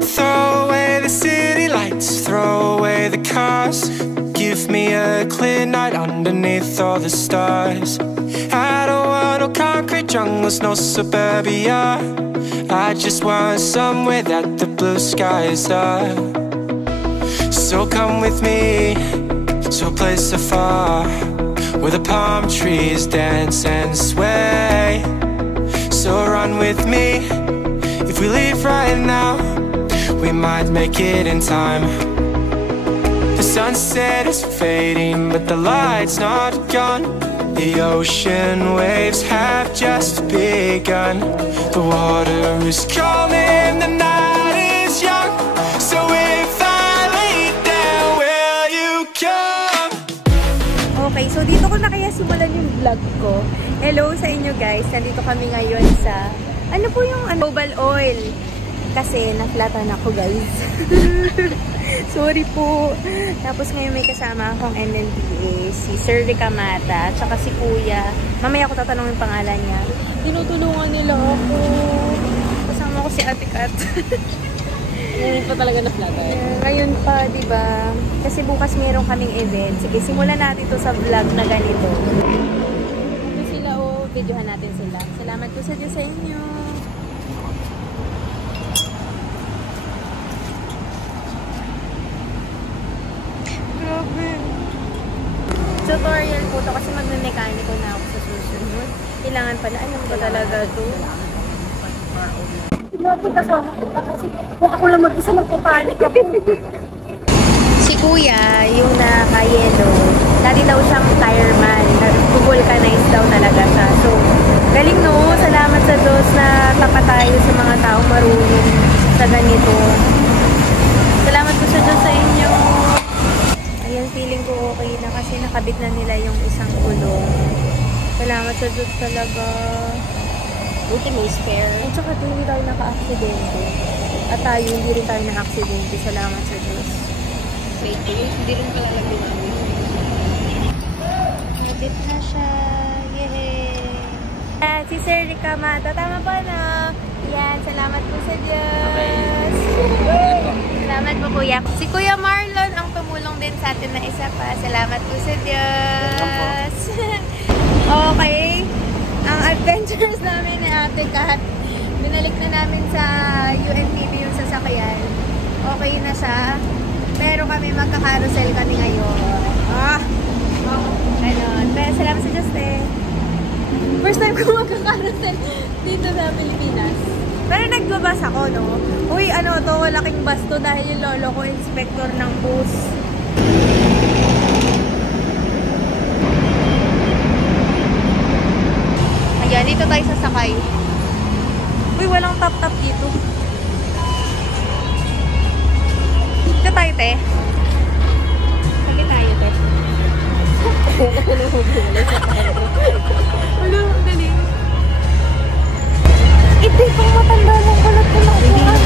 Throw away the city lights, throw away the cars. Give me a clear night underneath all the stars. I don't want no concrete jungles, no suburbia. I just want somewhere that the blue skies are. So come with me to a place afar, where the palm trees dance and sway. So run with me. If we leave right now, we might make it in time. The sunset is fading, but the light's not gone. The ocean waves have just begun. The water is calling, the night is young. So if I lay down, will you come? Okay, so dito ko na kaya simulan yung vlog ko. Hello sa inyo guys, nandito kami ngayon sa, ano po yung Global Oil? Kasi na-flatan ako guys. Sorry po. Tapos ngayon may kasama akong NNPA, si Sir Rica Mata, at saka si Kuya. Mamaya ako tatanungin yung pangalan niya. Tinutulungan nila ako. Kasama ko si Ate Kat. Ngayon pa talaga na-flatan. Ngayon pa, diba? Kasi bukas mayroon kaming event. Sige, simulan natin to sa vlog na ganito. Ito sila, oh. Videohan natin sila. Salamat po sa Diyos sa inyo. Tutorial po to kasi magme-mekaniko na ako sa susunod. Kailangan pala, alam ko talaga to. Kasi kung ako lang mag-isa magpapanik ako. Si Kuya, yung naka-yellow, dati daw siyang fireman. Nag-vulcanize daw talaga siya. So, galing no. Salamat sa Diyos na tapat tayo sa mga taong marunong sa ganito. Salamat po sa Diyos sa inyo. Ayan, feeling ko okay na kasi nakabit na nila yung isang gulong. Salamat sa Diyos talaga. Buti may spare. At saka hindi tayo naka-aksidente. At tayo hindi rin tayo na-aksidente. Salamat sa Diyos. Wait, hindi rin pala lang din namin. Nabit na siya. Yay! Si Sir Rica Mata. Tama pa na? Yan, salamat po sa Diyos. Salamat po Kuya. Si Kuya Marlon ang tumulong din sa atin na isa pa. Salamat po sa Diyos. Okay. Ang adventures namin ni Ate Kat, binalik na namin sa UNTV yung sasakyan. Okay na siya. Pero kami magka-carousel kami ngayon. Ganon. Pero salamat sa Diyos eh. First time ko magka-carousel dito sa Pilipinas. Pero nagbabas ako, no? Uy, ano to, malaking bus to dahil yung lolo ko, inspector ng bus. Ayan, dito tayo sasakay. Uy, walang tap-tap dito. Dito tayo, te. Sige tayo, te. Wala, ang galing. Ito pang matanda ng kalat ko na upuan.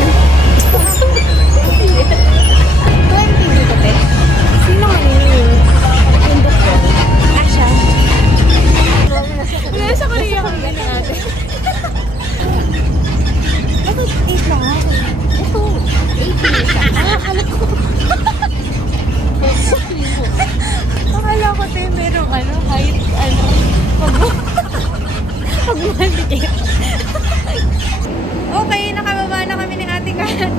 Ito ang hindi ko, te. Sino nga yun? Yung doktor. Asha. Nasa Korea kami na natin. Ito, 8 lang. Ito, 18 siya. Alam ko. Akala ko tayo merong height, pag-maliit. Okay, nakababa na kami ni Ate Kat.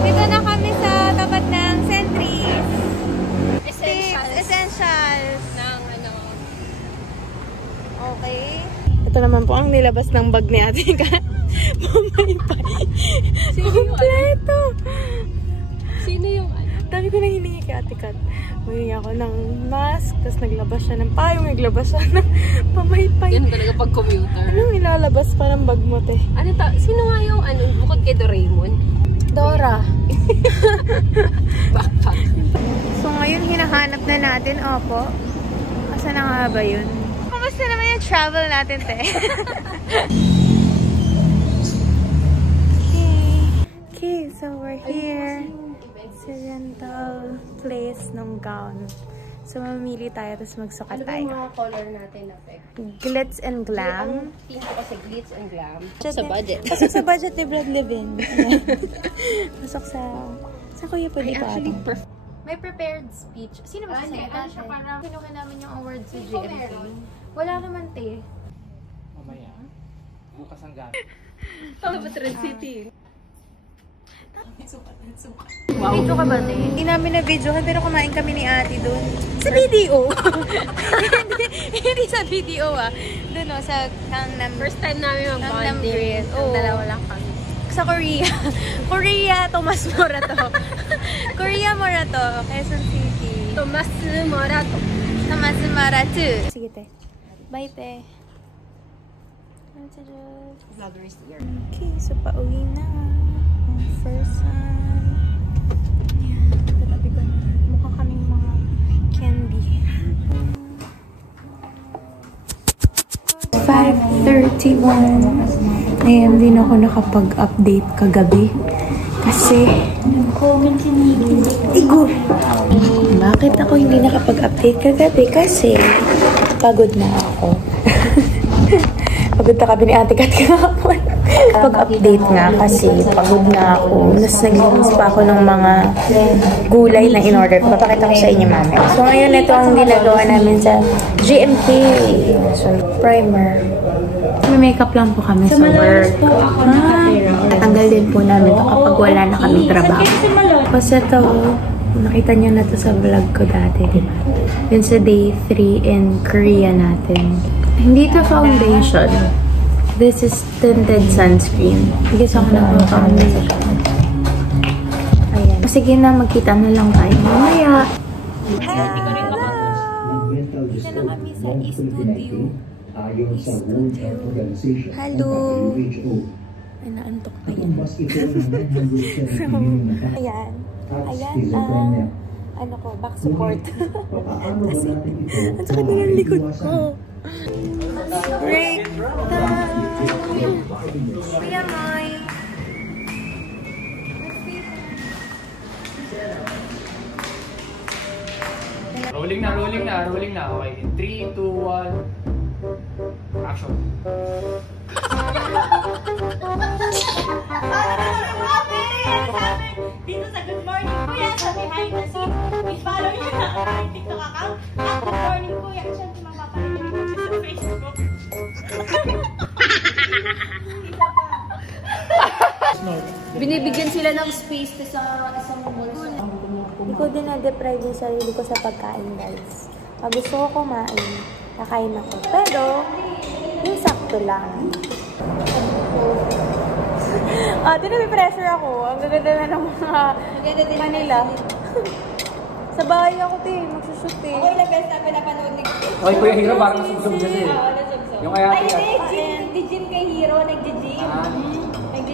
Dito na kami sa tapat ng Centris. Essentials. Okay. Ito naman po ang nilabas ng bag ni Ate Kat. Mamaypay. Kompleto. Sino yung Dami ko nang hiningi kay Ate Kat. Humingi ako ng mask, tapos naglabas siya ng payong, naglabas siya ng pamaypay. Yan talaga pag commuter. Anong ilalabas pa ng bag mo, te? Sino nga yung bukod kay Doraemon? Dora. Backpack. So ngayon hinahanap na natin, opo. Asa na nga ba yun? Kumusta naman yung travel natin, te? Okay, so we're here. Rental place ng gown. So, mamili tayo, tapos magsukat Ano ba tayo. yung mga color natin na pek? Glitz and Glam. Ang tingin ko kasi glitz and glam. Sa budget. Pasok sa budget ni Brad Levin. Ayan. Pasok sa... Sa kuya pwede pa Actually, ata. perfect. May prepared speech. Sino ba Hindi, sasagot ano siya, natin? parang- Kinuha namin yung award sa Hindi ko GMP. meron. Wala naman, te. Mamaya. Bukas ang gamit. Tama ba Trend City? Video ka ba, te? Hindi namin na-videohan, pero kumain kami ni ate doon. Sa video! Hindi sa video, ah. Doon, oh, sa Gangnam. First time namin Gangnam mag-bonding. Grill. Ang Oo. dalawa lang kami. Sa Korea. Korea, Tomas Morato. Korea Morato, Quezon City. Tomas Morato. Tomas Morato. Sige, te. Bye, te. Vlogger's ear. Okay, so pauwi na. Ang first one. Ayan, katabi ko na. Mukha kaming mga candy. 5:31. Ngayon din ako nakapag-update kagabi. Kasi, Igo! Bakit ako hindi nakapag-update kagabi? Kasi, pagod na ako. Pagod na kami ni Ate Kat kahapon. Pag-update nga kasi pagod na ako. Tapos naglinis pa ako ng mga gulay na in-order. Papakita ko sa inyo mamaya. So ngayon ito ang ginagawa namin sa GMK. So primer. May makeup lang po kami sa work. Natanggal din po namin ito kapag wala na kami trabaho. Tapos ito, nakita niyo na ito sa vlog ko dati, diba? Yun sa day 3 in Korea natin. Hindi ito foundation. This is tinted sunscreen. Because ako na foundation. Ayan. Sige na, magkita na lang tayo mamaya. Hello! Dito na kami sa studio. Hello! Ay, naantok pa yan. So, ayan. Ayan ang ano ko, back support. Kasi, ang sakit na yung likod ko. Break time! Kuya Moy! Rolling na, rolling na, rolling na. Okay, 3, 2, 1. Action. Dito sa Good Morning Kuya sa behind the scene. I-follow nyo na ang aking TikTok account. At Good Morning Kuya. Siyempre magpapalitin ko sa Facebook. Binibigyan sila ng space sa isang mall. Hindi ko din na-deprive yung sarili ko sa pagkain, guys. Pag gusto ko kumain, kakain ako. Pero, yung sakto lang. Pressure ako. Ang gaganda na ng mga Manila. Sa bahay ako, magsushoot eh. Ako yung best na pinapanood ni Okay, Kuya Hiro, bakit susubsub kasi? Yung kaya Ay, nag-gym kay Hero. Nag-gym.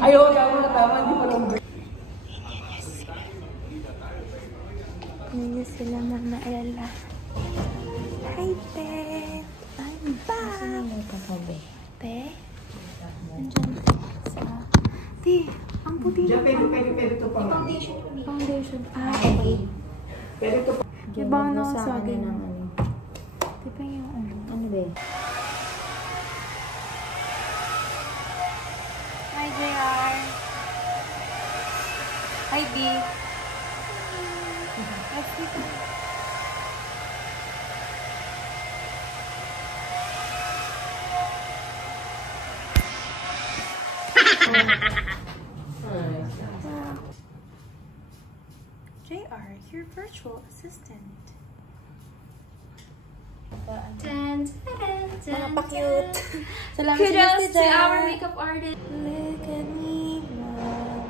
Ayaw, ayaw na tama, hindi pa lang. Ngayon sila Mama Ella. Hi, Te! I'm back! Te? Nandyan sa... Te, ang puti na. Pwede to pang. Foundation. Okay. Pwede to pang. Ibang na sa akin. Di ba yung ano? Ano ba? Hi, JR. Hi, B. JR, your virtual assistant. Napaka-cute. Salamat Kudos sa to our makeup artist. Look at me now,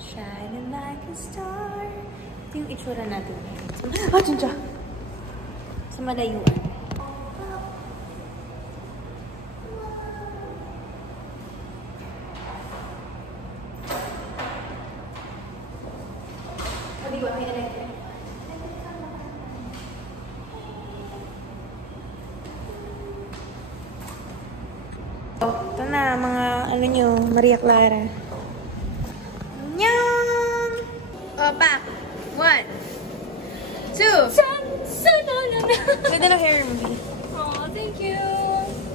shining like a star. Ito yung itsura natin. Dyan siya. Sa malayuan. Ito na, mga ano nyo, Maria Clara. Nyam! O, back. 1, 2.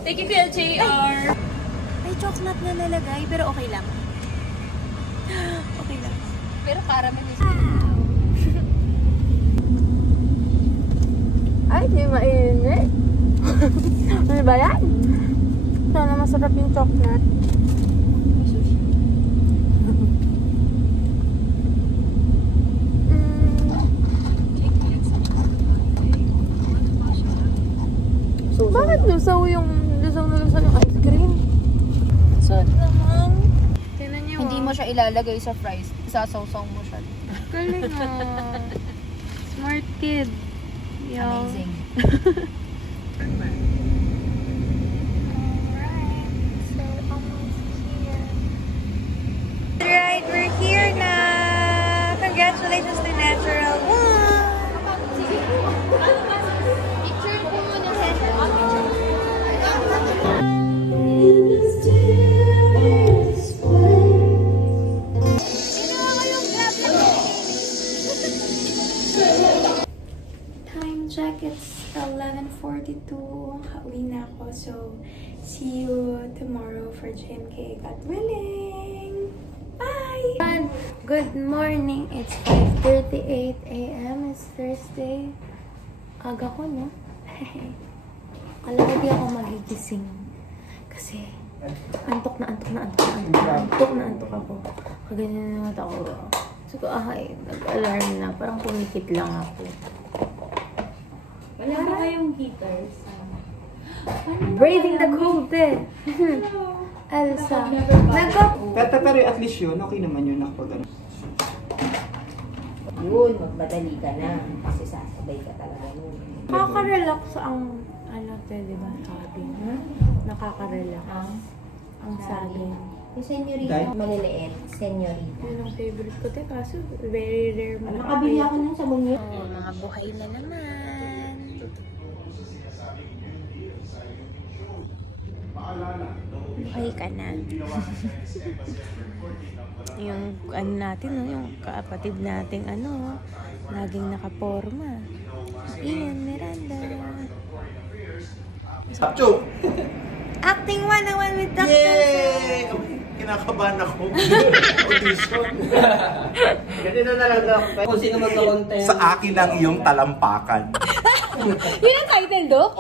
Thank you, Kuya JR. May chocolate na nalagay, pero okay lang. Okay lang. Pero caramel is Ay, di mainit. Ano ba yan? Sana masarap yung chocolate. So, bakit lusaw yung ice cream? Sad naman. Tingnan niyo. Hindi mo siya ilalagay sa fries. Isasawsaw mo siya. Galing mo. Smart kid. Yo. Amazing. Alright, we're here na. Congratulations to Natural One. Picture ko muna sa Time check, it's 11:42. Uwi na ako, so see you tomorrow for JMK, God willing. Bye! Good morning. It's 5:38 a.m. It's Thursday. Aga ko, no? Kala ko di ako magigising. Kasi antok na antok ako. Kaganyan na ako. So, nag-alarm na. Parang pumikit lang ako. Wala ba kayong heaters? Braving the cold, eh. Elsa. Pero at least yun, okay naman yun nakapag ano. Yun, magmadali ka na. Kasi sasabay ka talaga nun. Nakaka-relax ang, di ba, sabi? Nakaka-relax. Ang sabi. Yung senyorita, maliliit. Senyorita. Yun ang favorite ko, kaso very rare mo. Nakabili ako ng sabon niya. Oh, mga buhay na naman. Buhay ka na. Yung ano natin, yung kapatid nating laging nakaporma. Ian Miranda. Sapcho! Acting 101 with Dr. Yay! Kinakabahan ako. Audition. Ganito na lang ako. Kung sino magkakontent. Sa akin ang iyong talampakan. Yun ang title, Dok?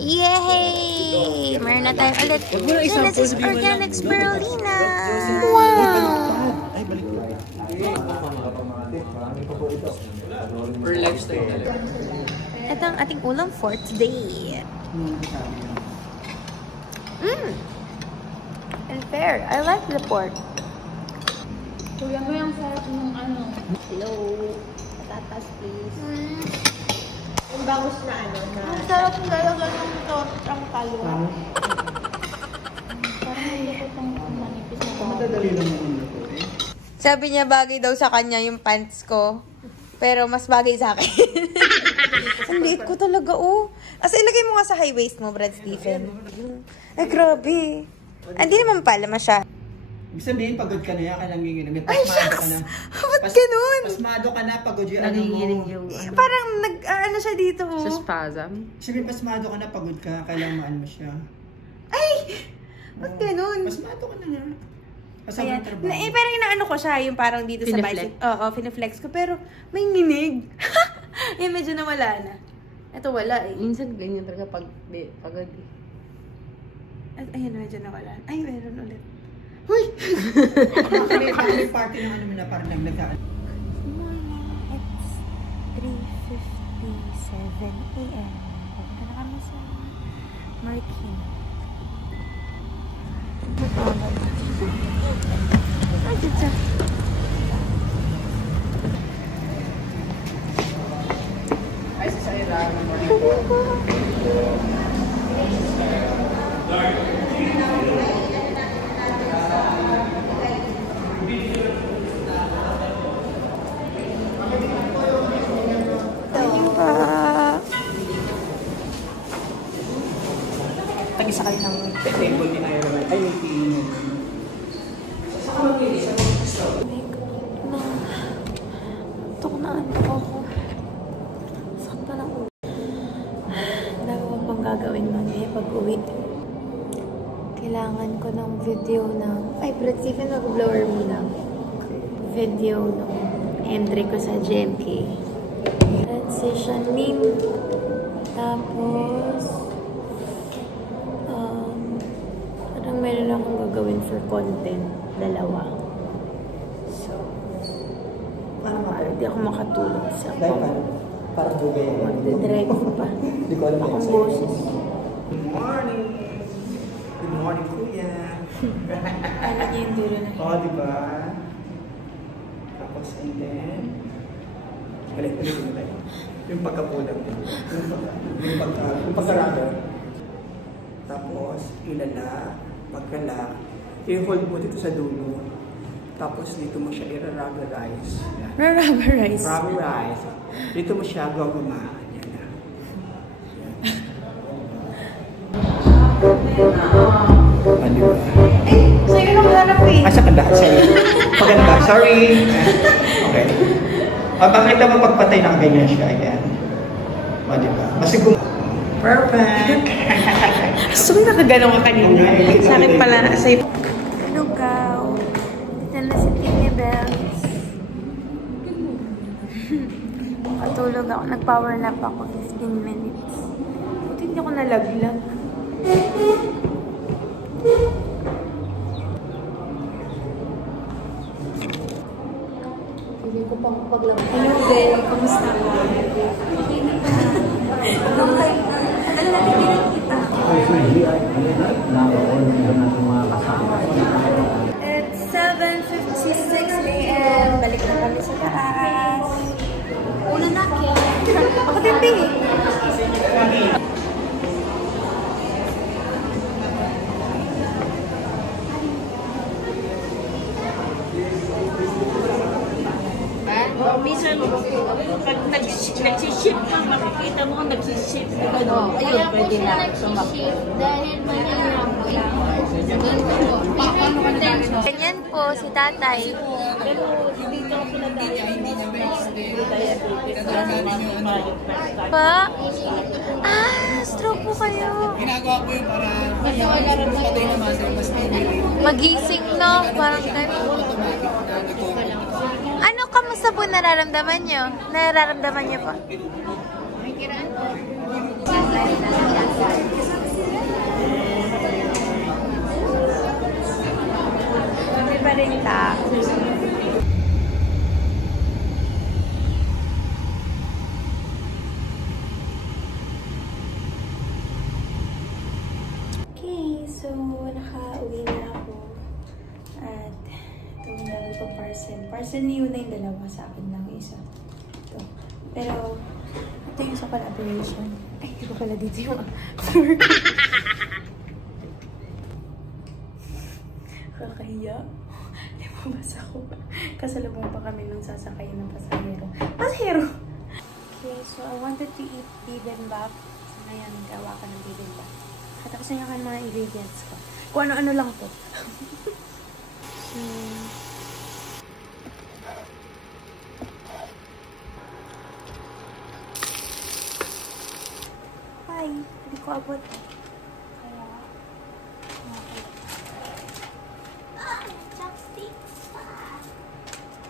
Yay! Meron na tayo ulit. Genesis Organic Spirulina. Wow! Ay, balik ko. Per lifestyle talaga. Ito ang ating ulam for today. And fair. I like the pork. Kuya mo yung sarap ng hello. Patatas, please. Yung bangus na Ang sarap talaga ng ang kalwa. Parang malukot ang manipis na Madadali lang naman ito eh. Sabi niya bagay daw sa kanya yung pants ko. Pero mas bagay sa akin. Ang liit ko talaga, oh. As ilagay mo nga sa high waist mo, Brad Stephen. Ay, grabe. Hindi naman pala masya. Ibig sabihin, pagod ka na yan, ka nanginginig. Ay, shucks! Ba't ganun? Pasmado ka na, pagod yung Nanginginig yung Parang ano siya dito, oh. sa spasm. Sabihin, pasmado ka na, pagod ka, kailangan mo siya. Ay! Ba't ganun? Pasmado ka na nga. Kasama Ayan. ang trabaho. Pero inaano ko siya, yung parang dito sa bicep. Oo, pinaflex ko. Pero may nginig. Yan, medyo nawala na. Ito wala eh. Minsan ganyan talaga pag pagod. At ayun, medyo nawala. Ay, meron ulit. May party ng ano mo na parang naglagaan. Good morning. It's 3:57 a.m. Punta na kami sa Marikina. Ay, tita. Ay, sa Saira. Tag-isa kayo ng table ni Naira. Ay, may tingin. Antok na antok ako. Sakta na ulo. Dami ko pang gagawin mamaya. mag-uwi. Kailangan ko ng video ng... Ay, Brad, Stephen, mag-blower muna. Video ng entry ko sa GMK. Transition meme. Tapos... parang meron akong gagawin for content. 2. So... Hindi ako makatulog sa Parang bugay. Magdadrive pa. Hindi ko alam Akong boses. Good morning! Good morning, kuya! Ano niya yung duro na? Oo, diba? Tapos, and then... Ulit tayo. Yung pagkapulang din. Yung pagkarada. Tapos, ilala. Pagkala. I-hold mo dito sa dulo. Tapos, dito mo siya i-rubberize. Rubberize? Rubberize. Dito mo siya gagama. Yan na. Ano ba? Sa'yo nang hanap eh. Asa ka lahat sa'yo? Maganda. Sorry. Okay. Bakit naman pagpatay na ganyan siya? Ayan. O, diba? Kasi kung... Perfect! Gusto mo nakagano'n ka kanina? Sa akin pala, sa'yo. Lugaw. Dito na si Tini Bells. Matulog ako. Nag-power nap ako 15 minutes. Buti hindi ako nalaglag. Hindi ko pang paglabas. Hello, Day. Kamusta ka? Okay. Ano natin kita? It's 7:56 a.m. Balik na kami sa taas. Una na, kaya. Ako din, Day. Minsan, pag nagsiship ka, makikita mo kung nagsiship ka. Kaya po siya nag-shift dahil mahirap po Ganyan po si tatay. Pero dito ako nadaya, hindi naman diabetes. Pa? Stroke po kayo. Ginagawa ko yun para patay naman sa mas Magising, no? Parang gano'n. Ano, kamusta po nararamdaman nyo? Nararamdaman nyo po? Kami pa rin tao. Okay, so nakauwi na ako. At ito na ito parcel. Parcel ni Yuna yung dalawa, sa akin lang isa. Ito. Pero, ito yung sa collaboration. Ay, di ba pala dito yung floor ko? Kakahiya. Lumabas ako. Kasalubong pa kami nung sasakay ng pasahero. Pasahero! Okay, so I wanted to eat bibimbap. So ngayon, gawa ka ng bibimbap. Tapos na yung mga ingredients ko. Kung ano-ano lang po. So, hi! Hindi ko abot. Kaya, Chopsticks!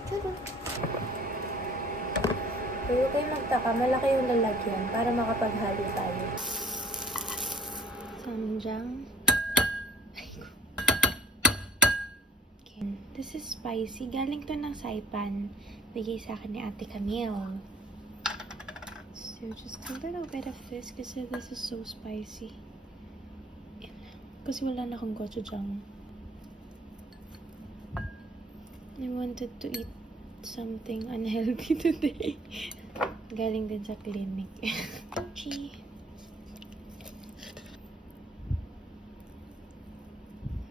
tada! Pero kayo magtaka, malaki yung lalagyan para makapaghalo tayo. Samjang. Okay. This is spicy. Galing to ng Saipan. Bigay sa akin ni Ate Camille. So, just a little bit of this kasi this is so spicy. Kasi wala na akong gochujang. I wanted to eat something unhealthy today. Galing din sa clinic. Gee.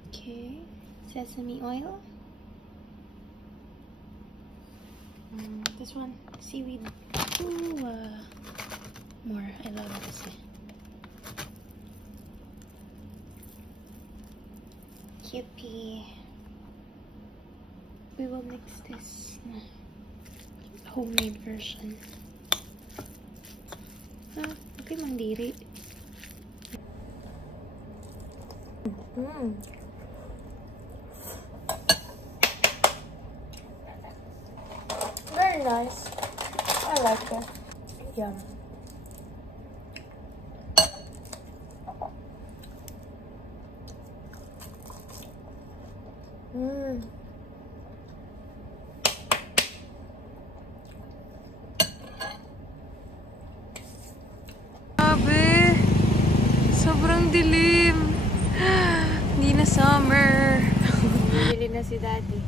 Okay. Sesame oil. This one, seaweed. Ooh, more. I love this. Yippee. We will mix this. Homemade version. Okay, mandiri. Very nice. I like it. Yum. Grabe. Sobrang dilim. Hindi na summer. Bili na si Daddy.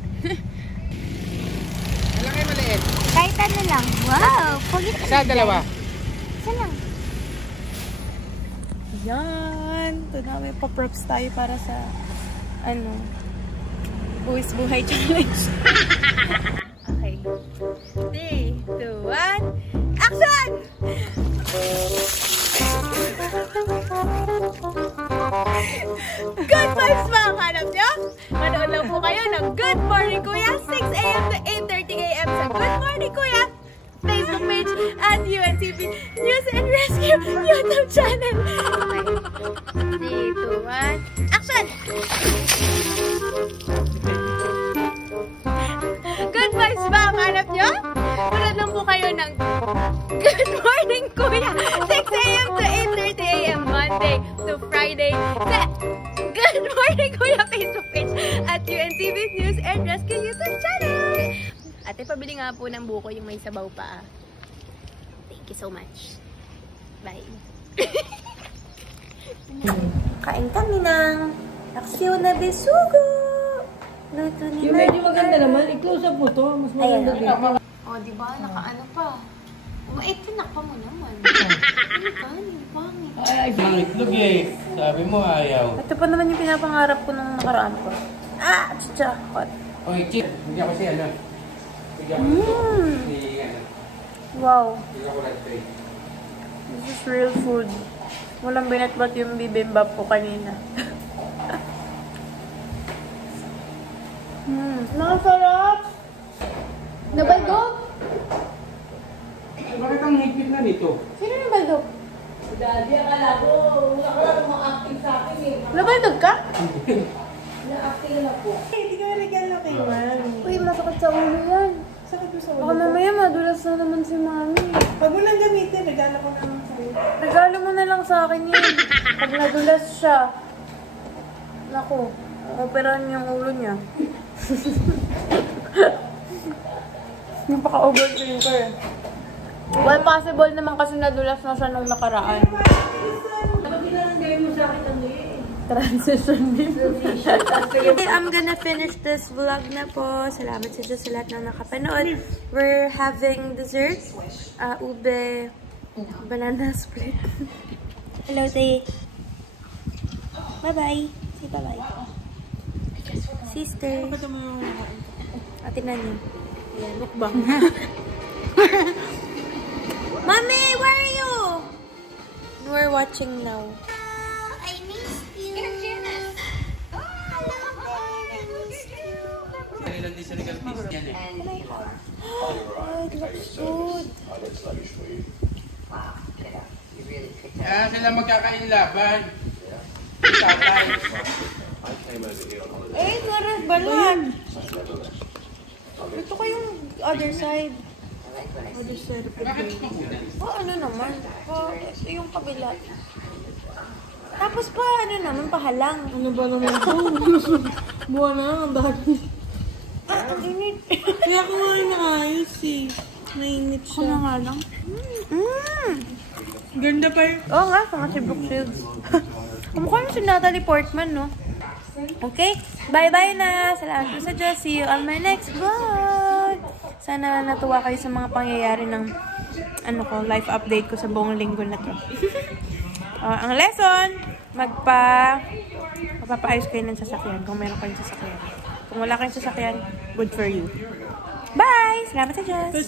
Ilan kayo maliit? Kahit ano lang. Wow! Pagit Isa, dalawa. Isa lang. Yan. Ito na, may pa-props tayo para sa Buwis Buhay Challenge. Okay. 3, 2, 1. Action! Good vibes mga kanap nyo! Manood lang po kayo ng Good Morning Kuya 6 AM to 8:30 AM sa Good Morning Kuya Facebook page at UNCB News and Rescue YouTube channel. Okay. 3, 2, 1. Action! Good vibes ba ang hanap nyo? Manood lang po kayo ng Good Morning Kuya 6 AM to 8:30 AM Monday to Friday sa Good Morning Kuya Facebook page at UNCB News and Rescue YouTube channel. Ate, pabili nga po ng buko yung may sabaw pa. Thank you so much. Bye. Kain kami ng aksyon na besugo. Luto ni Yung medyo maganda naman, i-close up mo to. Mas maganda dito. O, diba? Nakaano pa. Tinak pa mo naman. Ano ka? Pangit. Ay, Itlog eh. Sabi mo ayaw. Ito pa naman yung pinapangarap ko nung nakaraan ko. Chachakot. Okay, Chip. Hindi ako siya, ano? Wow. This is real food. Walang binatbat yung bibimbap ko kanina. Nakasarap! Nabaldog? Bakit ang higpit na dito? Sino nabaldog? Daddy, akala ko ma-active sa akin eh. Nabaldog ka? Na-active na po. Hindi ka regalo kay Man. Uy, masakit sa ulo yan. Sakit mo sa Baka ulo. mamaya madulas na naman si Mami. Pag mo lang gamitin, regalo ko naman sa'yo. Regalo mo na lang sa akin yan. Pag nadulas siya, naku, operahan yung ulo niya. Yung paka-overtrain ko eh. Well, possible naman kasi nadulas na siya nung nakaraan. Ano ginanagay mo sa akin ano eh? Transition din. Okay, I'm gonna finish this vlog na po. Salamat sa Diyos sa lahat na nakapanood. We're having dessert. Ube, banana split. Hello, Tay. Bye-bye. Say bye-bye. Sister. Ate Nani. Ayan, mukbang. Mommy, where are you? We're watching now. I missed you. Oh, I love it. I missed you. Oh, it looks good. Kaya sila magkakain laban. Tatay. Naras balat. Ito ko yung other side. Other side of the plate. Ano naman? Ito yung kabila. Tapos pa, pahalang. Ano ba naman ito? Buwan na lang ang dami. Ang init. Kaya ko nga yung naayos eh. Nainit siya. Ano nga lang? Ganda pa yun. Oo nga, mga si Brooke Shields. Kumukha mo si Natalie Portman, no? Okay? Bye-bye na! Salamat po sa Diyos. See you on my next vlog! Sana natuwa kayo sa mga pangyayari ng life update ko sa buong linggo na to. Ang lesson, mapapaayos kayo ng sasakyan kung meron kayong sasakyan. Kung wala kayong sasakyan, good for you. Bye! Salamat sa Diyos!